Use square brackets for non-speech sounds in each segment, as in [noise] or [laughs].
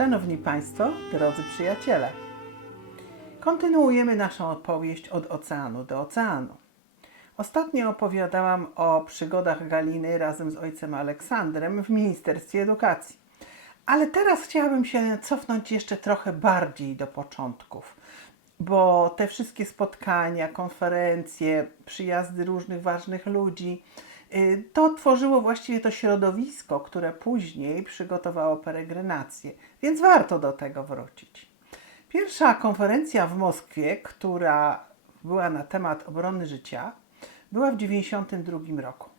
Szanowni Państwo, drodzy przyjaciele, kontynuujemy naszą opowieść od oceanu do oceanu. Ostatnio opowiadałam o przygodach Galiny razem z ojcem Aleksandrem w Ministerstwie Edukacji. Ale teraz chciałabym się cofnąć jeszcze trochę bardziej do początków, bo te wszystkie spotkania, konferencje, przyjazdy różnych ważnych ludzi, to tworzyło właściwie to środowisko, które później przygotowało peregrinację, więc warto do tego wrócić. Pierwsza konferencja w Moskwie, która była na temat obrony życia, była w 1992 roku.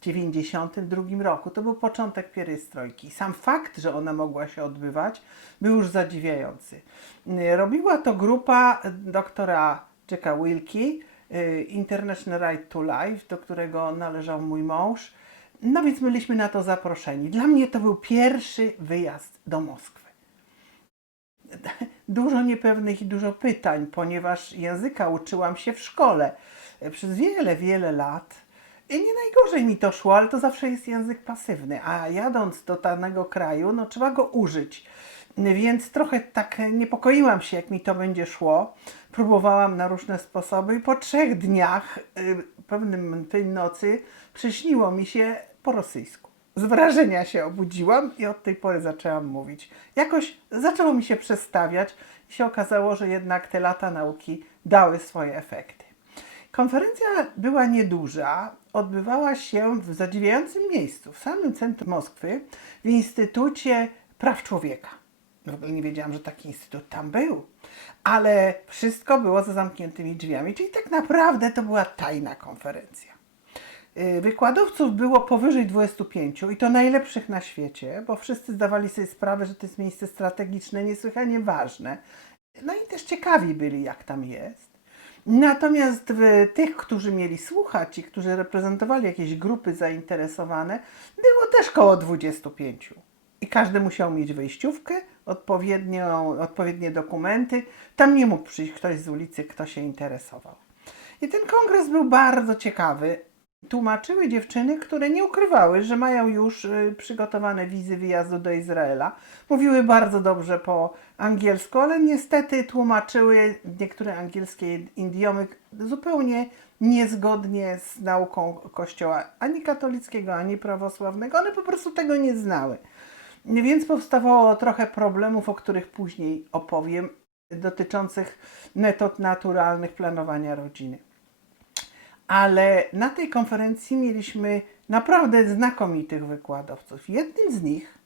1992 roku to był początek pierestrojki. Sam fakt, że ona mogła się odbywać, był już zadziwiający. Robiła to grupa doktora Jacka Wilkie, y, International Right to Life, do którego należał mój mąż. No więc byliśmy na to zaproszeni. Dla mnie to był pierwszy wyjazd do Moskwy [laughs] dużo niepewnych i dużo pytań, ponieważ języka uczyłam się w szkole przez wiele, wiele lat. I nie najgorzej mi to szło, ale to zawsze jest język pasywny, a jadąc do danego kraju, no trzeba go użyć. Więc trochę tak niepokoiłam się, jak mi to będzie szło. Próbowałam na różne sposoby i po trzech dniach, y, pewnym tej nocy, przyśniło mi się po rosyjsku z wrażenia się obudziłam i od tej pory zaczęłam mówić. Jakoś zaczęło mi się przestawiać i się okazało, że jednak te lata nauki dały swoje efekty. Konferencja była nieduża, odbywała się w zadziwiającym miejscu, w samym centrum Moskwy, w Instytucie Praw Człowieka. W ogóle nie wiedziałam, że taki instytut tam był, ale wszystko było za zamkniętymi drzwiami, czyli tak naprawdę to była tajna konferencja. Y, Wykładowców było powyżej 25 i to najlepszych na świecie, bo wszyscy zdawali sobie sprawę, że to jest miejsce strategiczne, niesłychanie ważne. No i też ciekawi byli, jak tam jest. Natomiast tych, którzy mieli słuchać i którzy reprezentowali jakieś grupy zainteresowane, było też koło 25. I każdy musiał mieć wejściówkę, odpowiednie dokumenty. Tam nie mógł przyjść ktoś z ulicy, kto się interesował. I ten kongres był bardzo ciekawy, tłumaczyły dziewczyny, które nie ukrywały, że mają już y, przygotowane wizy wyjazdu do Izraela. Mówiły bardzo dobrze po angielsku, ale niestety tłumaczyły niektóre angielskie idiomy zupełnie niezgodnie z nauką Kościoła ani katolickiego, ani prawosławnego. One po prostu tego nie znały. Więc powstawało trochę problemów, o których później opowiem, dotyczących metod naturalnych planowania rodziny ale na tej konferencji mieliśmy naprawdę znakomitych wykładowców. Jednym z nich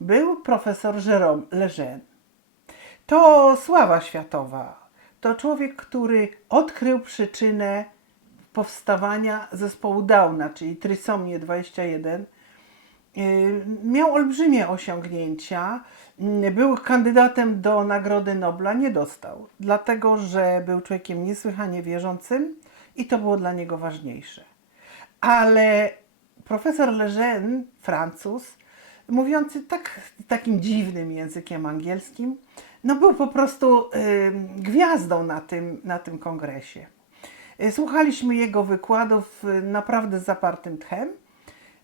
był profesor Jérôme Lejeune. To sława światowa. To człowiek, który odkrył przyczynę powstawania zespołu Downa, czyli trysomię 21. Yy, Miał olbrzymie osiągnięcia. Yy, Był kandydatem do Nagrody Nobla, nie dostał, dlatego że był człowiekiem niesłychanie wierzącym i to było dla niego ważniejsze. Ale profesor Lejeune, Francuz, mówiący tak, takim dziwnym językiem angielskim, no był po prostu y, gwiazdą na tym, na tym kongresie. Y, Słuchaliśmy jego wykładów y, naprawdę z zapartym tchem,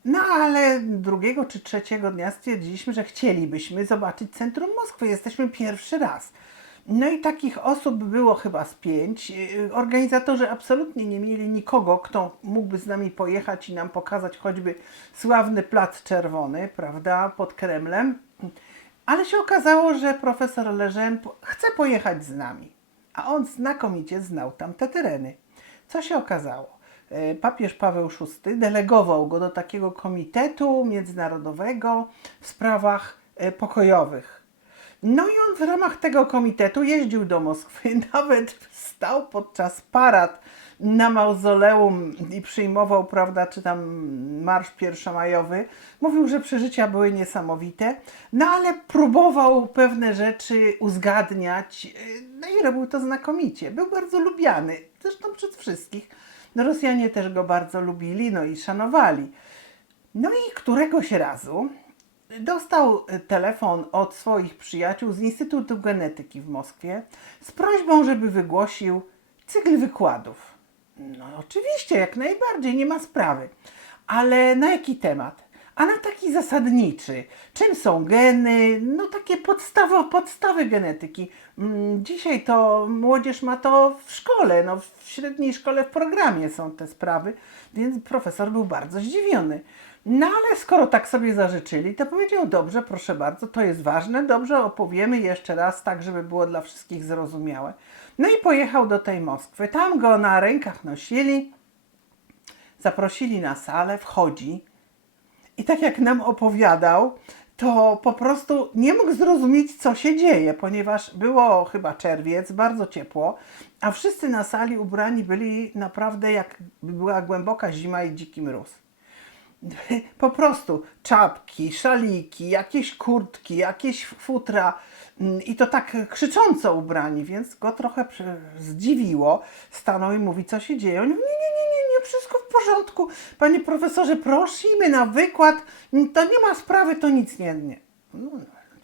no ale drugiego czy trzeciego dnia stwierdziliśmy, że chcielibyśmy zobaczyć centrum Moskwy. Jesteśmy pierwszy raz. No i takich osób było chyba z pięć. Yy, Organizatorzy absolutnie nie mieli nikogo, kto mógłby z nami pojechać i nam pokazać choćby sławny Plac Czerwony, prawda, pod Kremlem. Ale się okazało, że profesor po- chce pojechać z nami, a on znakomicie znał tam te tereny. Co się okazało? Yy, Papież Paweł VI delegował go do takiego komitetu międzynarodowego w sprawach yy, pokojowych. No i on w ramach tego komitetu jeździł do Moskwy, [laughs] nawet stał podczas parad na mauzoleum i przyjmował, prawda, czy tam marsz pierwszomajowy. Mówił, że przeżycia były niesamowite, no ale próbował pewne rzeczy uzgadniać, yy, no i robił to znakomicie. Był bardzo lubiany, zresztą przez wszystkich. No Rosjanie też go bardzo lubili, no i szanowali. No i któregoś razu dostał telefon od swoich przyjaciół z Instytutu Genetyki w Moskwie z prośbą, żeby wygłosił cykl wykładów. No oczywiście, jak najbardziej, nie ma sprawy. Ale na jaki temat? A na taki zasadniczy. Czym są geny? No takie podstawy, podstawy genetyki. Mm, Dzisiaj to młodzież ma to w szkole, no w średniej szkole w programie są te sprawy, więc profesor był bardzo zdziwiony. No ale skoro tak sobie zażyczyli, to powiedział, dobrze, proszę bardzo, to jest ważne, dobrze, opowiemy jeszcze raz tak, żeby było dla wszystkich zrozumiałe. No i pojechał do tej Moskwy. Tam go na rękach nosili, zaprosili na salę, wchodzi i tak jak nam opowiadał, to po prostu nie mógł zrozumieć, co się dzieje, ponieważ było chyba czerwiec, bardzo ciepło, a wszyscy na sali ubrani byli naprawdę jak była głęboka zima i dziki mróz. [laughs] Po prostu czapki, szaliki, jakieś kurtki, jakieś futra mm, i to tak krzycząco ubrani, więc go trochę zdziwiło. Stanął i mówi, co się dzieje. On mówi, wszystko w porządku. Panie profesorze, prosimy na wykład, to nie ma sprawy, to nic nie... nie. No,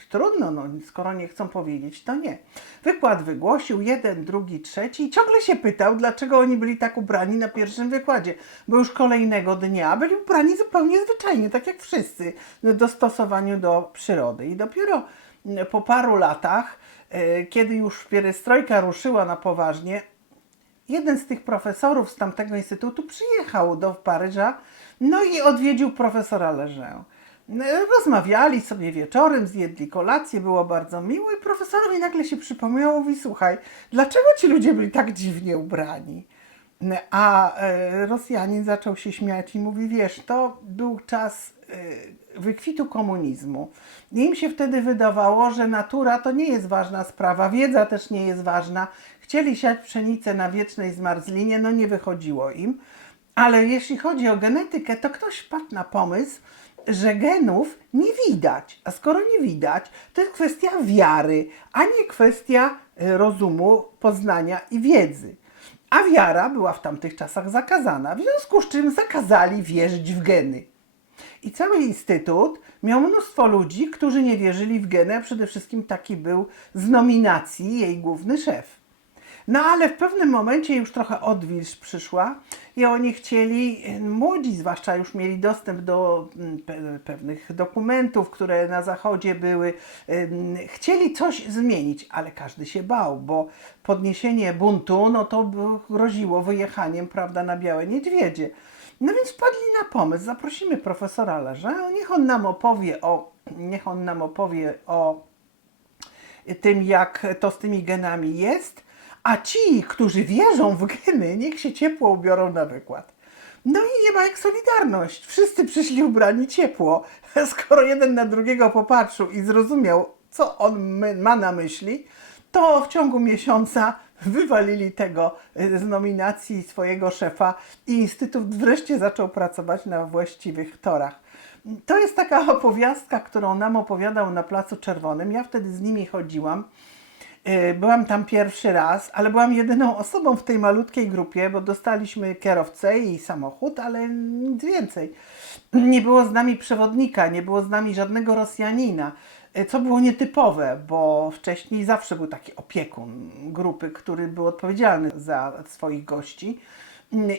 Trudno, no, skoro nie chcą powiedzieć, to nie. Wykład wygłosił jeden, drugi, trzeci i ciągle się pytał, dlaczego oni byli tak ubrani na pierwszym wykładzie, bo już kolejnego dnia byli ubrani zupełnie zwyczajnie, tak jak wszyscy, w dostosowaniu do przyrody. I dopiero mm, po paru latach, e, kiedy już pierestrojka ruszyła na poważnie, jeden z tych profesorów z tamtego instytutu przyjechał do Paryża, no i odwiedził profesora Leżę. Rozmawiali sobie wieczorem, zjedli kolację, było bardzo miło i profesorowi nagle się przypomniało, mówi, słuchaj, dlaczego ci ludzie byli tak dziwnie ubrani? A e, Rosjanin zaczął się śmiać i mówi, wiesz, to był czas e, wykwitu komunizmu. Im się wtedy wydawało, że natura to nie jest ważna sprawa, wiedza też nie jest ważna. Chcieli siać pszenicę na wiecznej zmarzlinie, no nie wychodziło im. Ale jeśli chodzi o genetykę, to ktoś wpadł na pomysł, że genów nie widać. A skoro nie widać, to jest kwestia wiary, a nie kwestia e, rozumu, poznania i wiedzy. A wiara była w tamtych czasach zakazana, w związku z czym zakazali wierzyć w geny. I cały instytut miał mnóstwo ludzi, którzy nie wierzyli w geny, a przede wszystkim taki był z nominacji jej główny szef. No ale w pewnym momencie już trochę odwilż przyszła i oni chcieli, młodzi zwłaszcza już mieli dostęp do mm, pe- pewnych dokumentów, które na zachodzie były, chcieli coś zmienić, ale każdy się bał, bo podniesienie buntu, no to groziło wyjechaniem, prawda, na białe niedźwiedzie. No więc wpadli na pomysł, zaprosimy profesora Leża, niech on nam opowie o, niech on nam opowie o tym, jak to z tymi genami jest, a ci, którzy wierzą w geny, niech się ciepło ubiorą na wykład. No i nie ma jak Solidarność. Wszyscy przyszli ubrani ciepło. [laughs] Skoro jeden na drugiego popatrzył i zrozumiał, co on ma na myśli, to w ciągu miesiąca wywalili tego y, z nominacji swojego szefa i Instytut wreszcie zaczął pracować na właściwych torach. To jest taka opowiastka, którą nam opowiadał na Placu Czerwonym. Ja wtedy z nimi chodziłam. Y, Byłam tam pierwszy raz, ale byłam jedyną osobą w tej malutkiej grupie, bo dostaliśmy kierowcę i samochód, ale nic więcej. Nie było z nami przewodnika, nie było z nami żadnego Rosjanina, co było nietypowe, bo wcześniej zawsze był taki opiekun grupy, który był odpowiedzialny za swoich gości.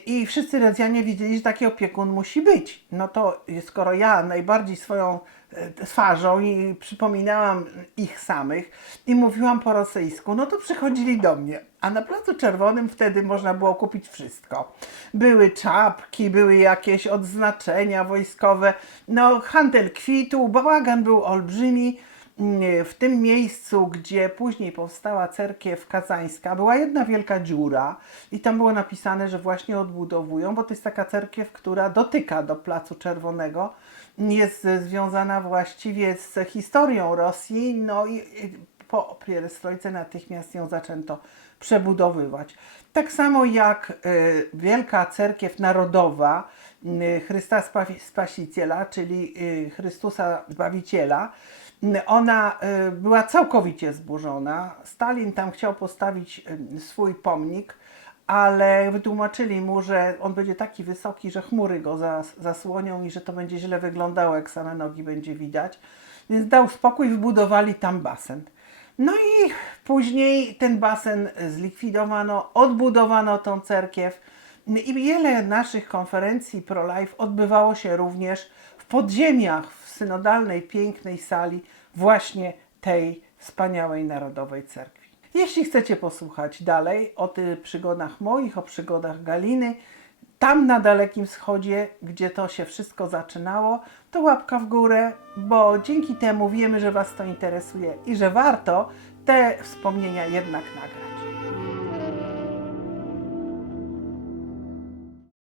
I wszyscy Rosjanie wiedzieli, że taki opiekun musi być. No to skoro ja najbardziej swoją e, twarzą i przypominałam ich samych i mówiłam po rosyjsku, no to przychodzili do mnie. A na Placu Czerwonym wtedy można było kupić wszystko. Były czapki, były jakieś odznaczenia wojskowe, no handel kwitł, bałagan był olbrzymi. Mm, W tym miejscu, gdzie później powstała cerkiew kazańska, była jedna wielka dziura i tam było napisane, że właśnie odbudowują, bo to jest taka cerkiew, która dotyka do Placu Czerwonego, jest związana właściwie z historią Rosji, no i po pierestrojce natychmiast ją zaczęto przebudowywać. Tak samo jak e, Wielka Cerkiew Narodowa e, Chrysta Spa- Spasiciela, czyli e, Chrystusa Zbawiciela, ona y, była całkowicie zburzona. Stalin tam chciał postawić y, swój pomnik, ale wytłumaczyli mu, że on będzie taki wysoki, że chmury go zas- zasłonią i że to będzie źle wyglądało, jak same nogi będzie widać. Więc dał spokój, wybudowali tam basen. No i później ten basen zlikwidowano, odbudowano tą cerkiew. I wiele naszych konferencji pro-life odbywało się również w podziemiach, synodalnej, pięknej sali właśnie tej wspaniałej Narodowej Cerkwi. Jeśli chcecie posłuchać dalej o tych przygodach moich, o przygodach Galiny, tam na Dalekim Wschodzie, gdzie to się wszystko zaczynało, to łapka w górę, bo dzięki temu wiemy, że Was to interesuje i że warto te wspomnienia jednak nagrać.